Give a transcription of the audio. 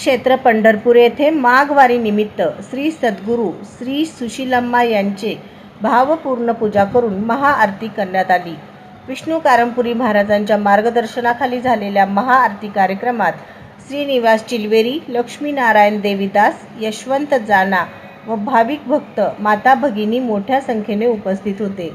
क्षेत्र पंढरपूर येथे माघवारी निमित्त श्री सद्गुरू श्री सुशीलम्मा यांचे भावपूर्ण पूजा करून महाआरती करण्यात आली। विष्णू कारंपुरी महाराजांच्या मार्गदर्शनाखाली झालेल्या महाआरती कार्यक्रमात श्रीनिवास चिलवेरी, लक्ष्मीनारायण देवीदास, यशवंत जाना व भाविक भक्त माता भगिनी मोठ्या संख्येने उपस्थित होते।